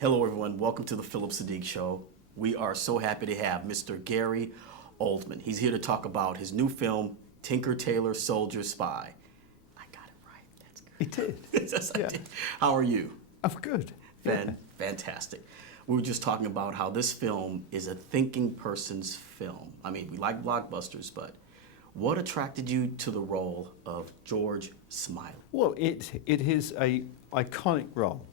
Hello, everyone. Welcome to the Phillip Siddiq Show. We are so happy to have Mr. Gary Oldman. He's here to talk about his new film, Tinker, Tailor, Soldier, Spy. I got it right. That's good. You did. Yes, I Yeah. did. How are you? I'm good. Yeah. Fantastic. We were just talking about how this film is a thinking person's film. I mean, we like blockbusters, but what attracted you to the role of George Smiley? Well, it is a iconic role.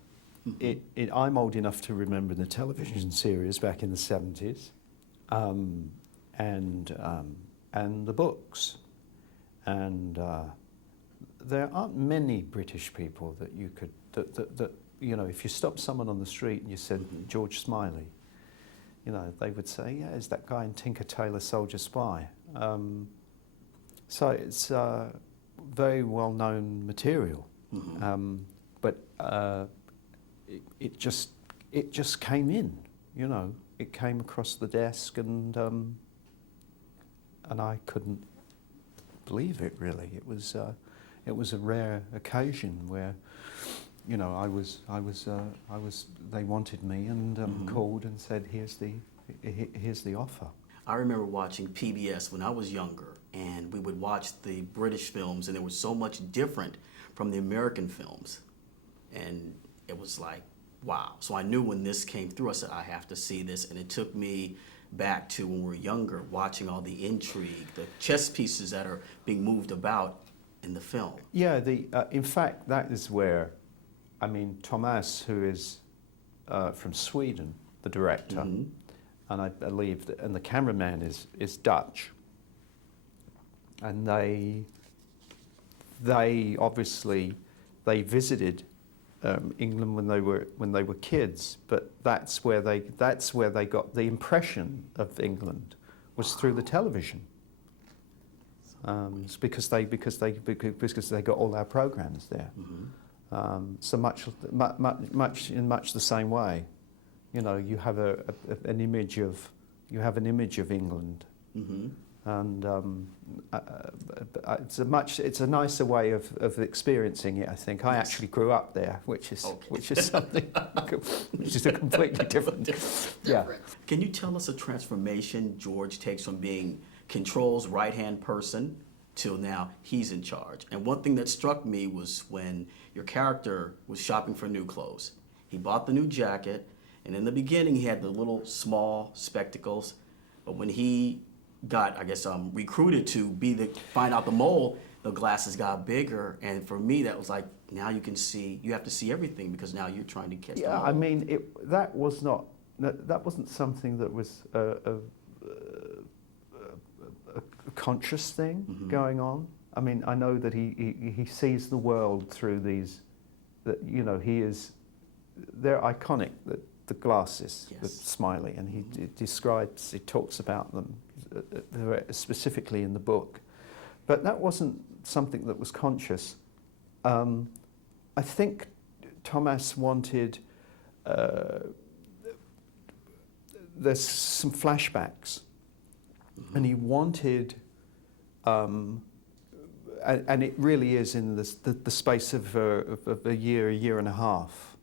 I'm old enough to remember the television series back in the 70s, and the books, and there aren't many British people that you could that you know, if you stopped someone on the street and you said George Smiley, you know, they would say, yeah, is that guy in Tinker, Tailor, Soldier, Spy? So it's very well-known material, but it just came in, you know. It came across the desk, and I couldn't believe it. Really, it was a rare occasion where, you know, I was. They wanted me, and called and said, here's the offer. I remember watching PBS when I was younger, and we would watch the British films, and they were so much different from the American films. And it was like, wow. So I knew when this came through, I said, I have to see this. And it took me back to when we were younger, watching all the intrigue, the chess pieces that are being moved about in the film. Yeah, in fact, that is where, I mean, Thomas, who is from Sweden, the director, and I believe and the cameraman is Dutch, and they obviously visited England when they were kids, but that's where they got the impression of England was through the television. It's because they got all our programs there. So much in the same way, you know, you have an image of England, and it's a nicer way of experiencing it. I think I actually grew up there, which is something which is a completely different. Yeah. Can you tell us a transformation George takes from being Control's right-hand person till now he's in charge? And one thing that struck me was when your character was shopping for new clothes. He bought the new jacket, and in the beginning he had the little small spectacles, but when he got, I guess, recruited to find out the mole, the glasses got bigger, and for me that was like, now you can see, you have to see everything because now you're trying to catch the mole. I mean, that wasn't something that was a conscious thing going on. I mean, I know that he sees the world through these, that, you know, they're iconic, the glasses, with Smiley, and he talks about them specifically in the book. But that wasn't something that was conscious. I think Thomas wanted, there's some flashbacks, and he wanted, and it really is in the space of a year and a half,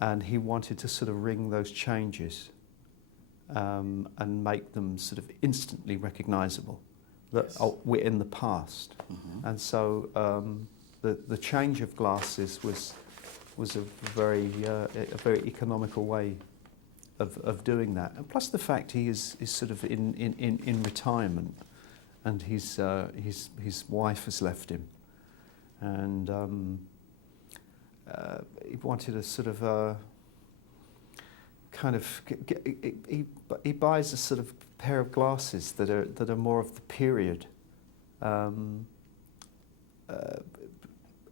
and he wanted to sort of ring those changes and make them sort of instantly recognizable that we're in the past. And so the change of glasses was a very economical way of doing that. And plus the fact he is sort of in retirement, and his wife has left him, and he wanted a sort of kind of he buys a sort of pair of glasses that are more of the period. He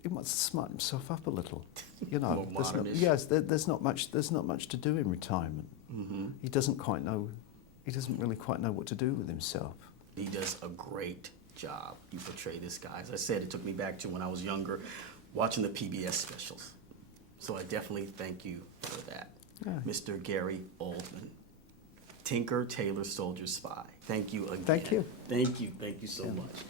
wants to smart himself up a little, you know. There's not much to do in retirement. He doesn't really quite know what to do with himself. He does a great job. You portray this guy. As I said, it took me back to when I was younger, watching the PBS specials. So I definitely thank you for that. Yeah. Mr. Gary Oldman, Tinker, Tailor, Soldier, Spy. Thank you again. Thank you. Thank you so much.